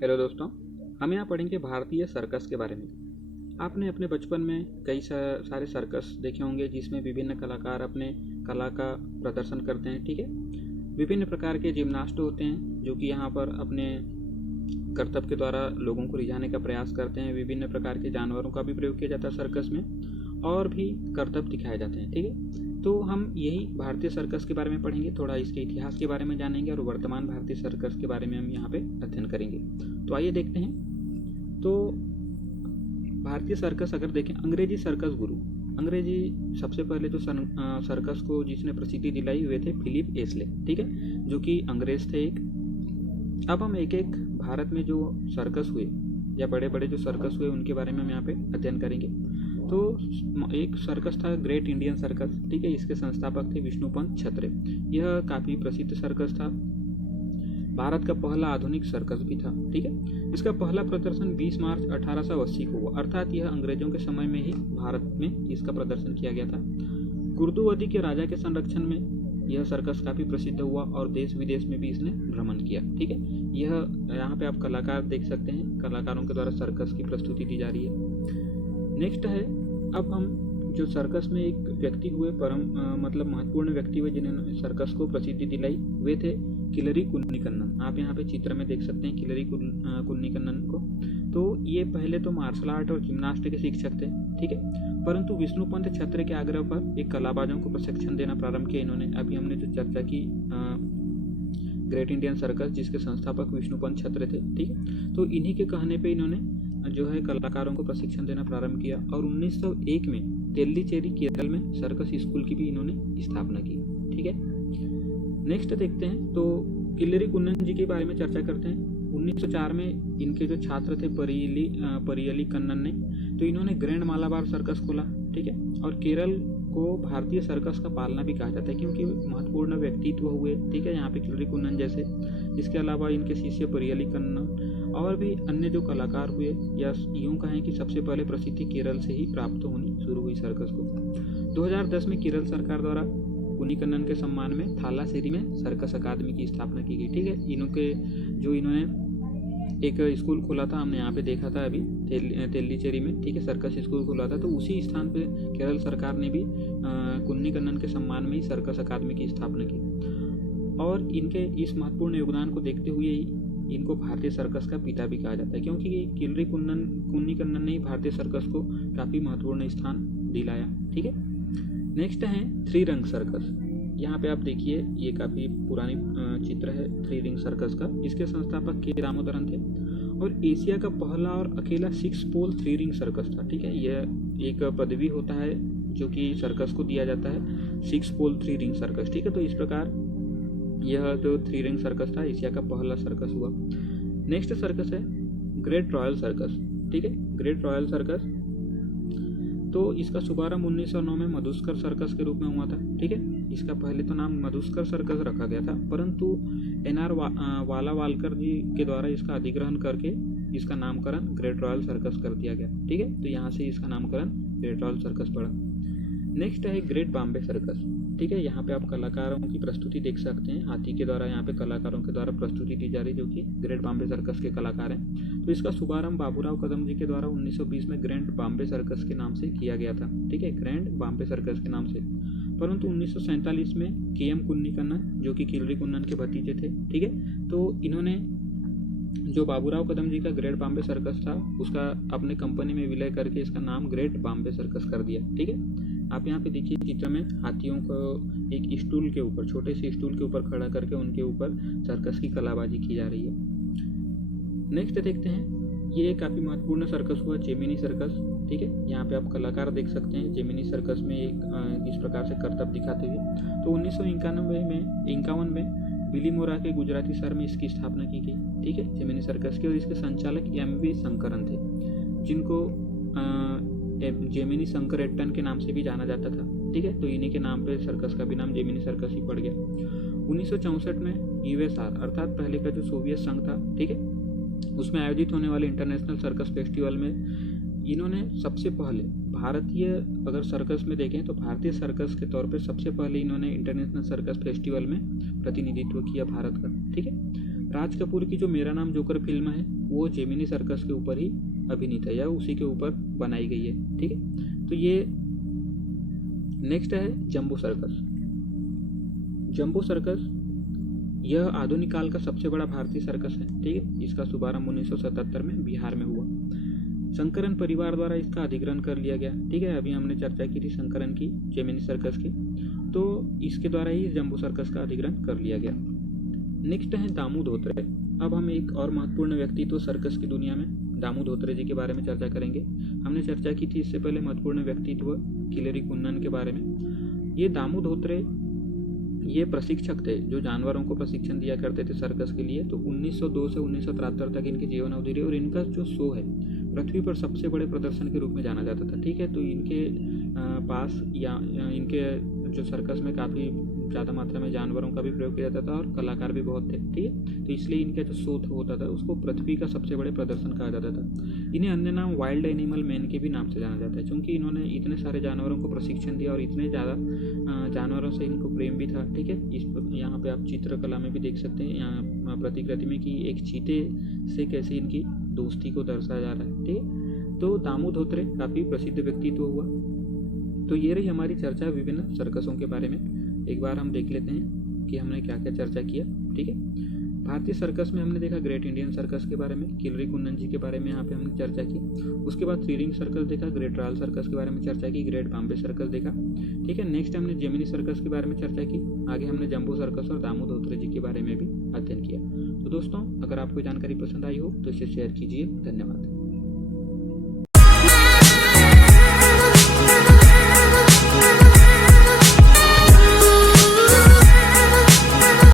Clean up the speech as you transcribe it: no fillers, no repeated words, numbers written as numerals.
Hello दोस्तों, हम यहाँ पढ़ेंगे भारतीय सर्कस के बारे में। आपने अपने बचपन में कई सारे सर्कस देखे होंगे जिसमें विभिन्न कलाकार अपने कला का प्रदर्शन करते हैं। ठीक है, विभिन्न प्रकार के जिम्नास्ट होते हैं जो कि यहाँ पर अपने करतब के द्वारा लोगों को रिझाने का प्रयास करते हैं। विभिन्न प्रकार के जानवरों का भी प्रयोग किया जाता है सर्कस में और भी करतब दिखाए जाते हैं। ठीक है, तो हम यही भारतीय सर्कस के बारे में पढ़ेंगे, थोड़ा इसके इतिहास के बारे में जानेंगे और वर्तमान भारतीय सर्कस के बारे में हम यहाँ पे अध्ययन करेंगे। तो आइए देखते हैं। तो भारतीय सर्कस अगर देखें, अंग्रेजी सर्कस गुरु, अंग्रेजी सबसे पहले जो सर्कस को जिसने प्रसिद्धि दिलाई हुए थे फिलिप एस्ले। ठीक है, जो कि अंग्रेज थे एक। अब हम एक एक भारत में जो सर्कस हुए या बड़े बड़े जो सर्कस हुए उनके बारे में हम यहाँ पे अध्ययन करेंगे। तो एक सर्कस था ग्रेट इंडियन सर्कस। ठीक है, इसके संस्थापक थे विष्णुपंत छत्रे। यह काफ़ी प्रसिद्ध सर्कस था, भारत का पहला आधुनिक सर्कस भी था। ठीक है, इसका पहला प्रदर्शन 20 मार्च 1880 को हुआ, अर्थात यह अंग्रेजों के समय में ही भारत में इसका प्रदर्शन किया गया था। गुर्दुवदी के राजा के संरक्षण में यह सर्कस काफ़ी प्रसिद्ध हुआ और देश विदेश में भी इसने भ्रमण किया। ठीक है, यह यहाँ पे आप कलाकार देख सकते हैं, कलाकारों के द्वारा सर्कस की प्रस्तुति दी जा रही है। नेक्स्ट है, अब हम जो सर्कस में एक व्यक्ति हुए मतलब महत्वपूर्ण व्यक्ति हुए जिन्होंने सर्कस को प्रसिद्धि दिलाई, वे थे किलरी कुन्निकन्नन। आप यहाँ पे चित्र में देख सकते हैं किलरी कुन्निकन्नन को। तो ये पहले तो मार्शल आर्ट और जिम्नास्ट के शिक्षक थे। ठीक है, परंतु विष्णुपंत छत्रे के आग्रह पर एक कलाबाजों को प्रशिक्षण देना प्रारंभ किया इन्होंने। अभी हमने जो चर्चा की ग्रेट इंडियन सर्कस, जिसके संस्थापक विष्णुपंत छत्रे थे। ठीक है, तो इन्हीं के कहने पे इन्होंने जो है कलाकारों को प्रशिक्षण देना प्रारंभ किया और 1901 में तेल्लीचेरी केरल में सर्कस स्कूल की भी इन्होंने स्थापना की। ठीक है, नेक्स्ट देखते हैं। तो किल्लरी कुन्नन जी के बारे में चर्चा करते हैं। 1904 में इनके जो छात्र थे परियली कन्नन ने, तो इन्होंने ग्रैंड मालाबार सर्कस खोला। ठीक है, और केरल को भारतीय सर्कस का पालना भी कहा जाता है क्योंकि महत्वपूर्ण व्यक्तित्व हुए। ठीक है, यहाँ पे किल्लरी कुन्नन जैसे, इसके अलावा इनके शिष्य परियली कन्नन और भी अन्य जो कलाकार हुए, या यूँ कहें कि सबसे पहले प्रसिद्धि केरल से ही प्राप्त होनी शुरू हुई सर्कस को। 2010 में केरल सरकार द्वारा कुन्निकन्नन के सम्मान में थालासेरी में सर्कस अकादमी की स्थापना की गई। ठीक है, इन्होंने एक स्कूल खोला था, हमने यहाँ पे देखा था अभी तेल्लीचेरी में। ठीक है, सर्कस स्कूल खोला था, तो उसी स्थान पे केरल सरकार ने भी कुन्निकन्नन के सम्मान में ही सर्कस अकादमी की स्थापना की। और इनके इस महत्वपूर्ण योगदान को देखते हुए इनको भारतीय सर्कस का पिता भी कहा जाता है क्योंकि किलरी कुन्निकन्नन ने ही भारतीय सर्कस को काफ़ी महत्वपूर्ण स्थान दिलाया। ठीक है, नेक्स्ट है थ्री रंग सर्कस। यहाँ पे आप देखिए, ये काफ़ी पुरानी चित्र है थ्री रिंग सर्कस का। इसके संस्थापक के दामोदरन थे और एशिया का पहला और अकेला 6 पोल थ्री रिंग सर्कस था। ठीक है, यह एक पदवी होता है जो कि सर्कस को दिया जाता है, 6 पोल थ्री रिंग सर्कस। ठीक है, तो इस प्रकार यह जो थ्री रिंग सर्कस था एशिया का पहला सर्कस हुआ। नेक्स्ट सर्कस है ग्रेट रॉयल सर्कस। ठीक है, ग्रेट रॉयल सर्कस, तो इसका शुभारंभ 1909 में मधुस्कर सर्कस के रूप में हुआ था। ठीक है, इसका पहले तो नाम मधुस्कर सर्कस रखा गया था, परंतु NR वालावालकर जी के द्वारा इसका अधिग्रहण करके इसका नामकरण ग्रेट रॉयल सर्कस कर दिया गया। ठीक है, तो यहाँ से इसका नामकरण ग्रेट रॉयल सर्कस पड़ा। नेक्स्ट है ग्रेट बॉम्बे सर्कस। ठीक है, यहाँ पे आप कलाकारों की प्रस्तुति देख सकते हैं, हाथी के द्वारा यहाँ पे कलाकारों के द्वारा प्रस्तुति दी जा रही जो कि ग्रेट बॉम्बे सर्कस के कलाकार हैं। तो इसका शुभारंभ बाबूराव कदम जी के द्वारा 1920 में ग्रैंड बॉम्बे सर्कस के नाम से किया गया था। ठीक है, ग्रैंड बॉम्बे सर्कस के नाम से, परंतु 1947 में KM कुन्निकन्नन जो कि किलरी कुन्नन के भतीजे थे। ठीक है, तो इन्होंने जो बाबूराव कदम जी का ग्रेट बॉम्बे सर्कस था उसका अपने कंपनी में विलय करके इसका नाम ग्रेट बॉम्बे सर्कस कर दिया। ठीक है, आप यहाँ पे देखिए चित्र में हाथियों को एक स्टूल के ऊपर, छोटे से स्टूल के ऊपर खड़ा करके उनके ऊपर सर्कस की कलाबाजी की जा रही है। नेक्स्ट देखते हैं, ये काफ़ी महत्वपूर्ण सर्कस हुआ जेमिनी सर्कस। ठीक है, यहाँ पे आप कलाकार देख सकते हैं जेमिनी सर्कस में एक इस प्रकार से करतब दिखाते हुए। तो 1951 में बिली मोरा के गुजराती शहर में इसकी स्थापना की गई। ठीक है, जेमिनी सर्कस की, और इसके संचालक MV शंकरन थे जिनको जेमिनी शंकरेट्टन के नाम से भी जाना जाता था। ठीक है, तो इन्हीं के नाम पे सर्कस का भी नाम जेमिनी सर्कस ही पड़ गया। 1964 में USSR अर्थात पहले का जो सोवियत संघ था, ठीक है, उसमें आयोजित होने वाले इंटरनेशनल सर्कस फेस्टिवल में इन्होंने सबसे पहले भारतीय, अगर सर्कस में देखें तो भारतीय सर्कस के तौर पे सबसे पहले इन्होंने इंटरनेशनल सर्कस फेस्टिवल में प्रतिनिधित्व किया भारत का। ठीक है, राज कपूर की जो मेरा नाम जोकर फिल्म है वो जेमिनी सर्कस के ऊपर ही अभिनीत है या उसी के ऊपर बनाई गई है, ठीक है। तो ये नेक्स्ट है जंबो सर्कस। जंबो सर्कस यह आधुनिक काल का सबसे बड़ा भारतीय सर्कस है, ठीक है। इसका शुभारंभ 1977 में बिहार में हुआ। शंकरन परिवार द्वारा इसका अधिग्रहण कर लिया गया, ठीक है। अभी हमने चर्चा की थी शंकरन की जेमिनी सर्कस की, तो इसके द्वारा ही जंबू सर्कस का अधिग्रहण कर लिया गया। नेक्स्ट है दामू धोत्रे। अब हम एक और महत्वपूर्ण व्यक्तित्व सर्कस की दुनिया में दामू धोत्रे जी के बारे में चर्चा करेंगे। हमने चर्चा की थी इससे पहले महत्वपूर्ण व्यक्तित्व किलेरी कुन्नन के बारे में। ये दामू धोत्रे ये प्रशिक्षक थे जो जानवरों को प्रशिक्षण दिया करते थे सर्कस के लिए। तो 1902 से 1973 तक इनकी जीवन अवधि रही और इनका जो शो है पृथ्वी पर सबसे बड़े प्रदर्शन के रूप में जाना जाता था, ठीक है। तो इनके पास या इनके जो सर्कस में काफ़ी ज़्यादा मात्रा में जानवरों का भी प्रयोग किया जाता था और कलाकार भी बहुत थे, ठीक है। तो इसलिए इनका जो शो होता था उसको पृथ्वी का सबसे बड़े प्रदर्शन कहा जाता था। इन्हें अन्य नाम वाइल्ड एनिमल मैन के भी नाम से जाना जाता है, क्योंकि इन्होंने इतने सारे जानवरों को प्रशिक्षण दिया और इतने ज़्यादा जानवरों से इनको प्रेम भी था, ठीक है। इस यहाँ पे आप चित्रकला में भी देख सकते हैं, यहाँ प्रतिकृति में कि एक चीते से कैसे इनकी दोस्ती को दर्शाया जा रहा है, ठीक है। तो दामू धोत्रे काफ़ी प्रसिद्ध व्यक्तित्व हुआ। तो ये रही हमारी चर्चा विभिन्न सर्कसों के बारे में। एक बार हम देख लेते हैं कि हमने क्या क्या चर्चा किया, ठीक है। भारतीय सर्कस में हमने देखा ग्रेट इंडियन सर्कस के बारे में, किलरी कुन्नन जी के बारे में यहाँ पे हमने चर्चा की। उसके बाद थ्री रिंग सर्कस देखा, ग्रेट रॉयल सर्कस के बारे में चर्चा की, ग्रेट बॉम्बे सर्कस देखा, ठीक है। नेक्स्ट हमने जेमिनी सर्कस के बारे में चर्चा की। आगे हमने जंबो सर्कस और दामू धोत्रे जी के बारे में भी अध्ययन किया। तो दोस्तों, अगर आपको जानकारी पसंद आई हो तो इसे शेयर कीजिए। धन्यवाद।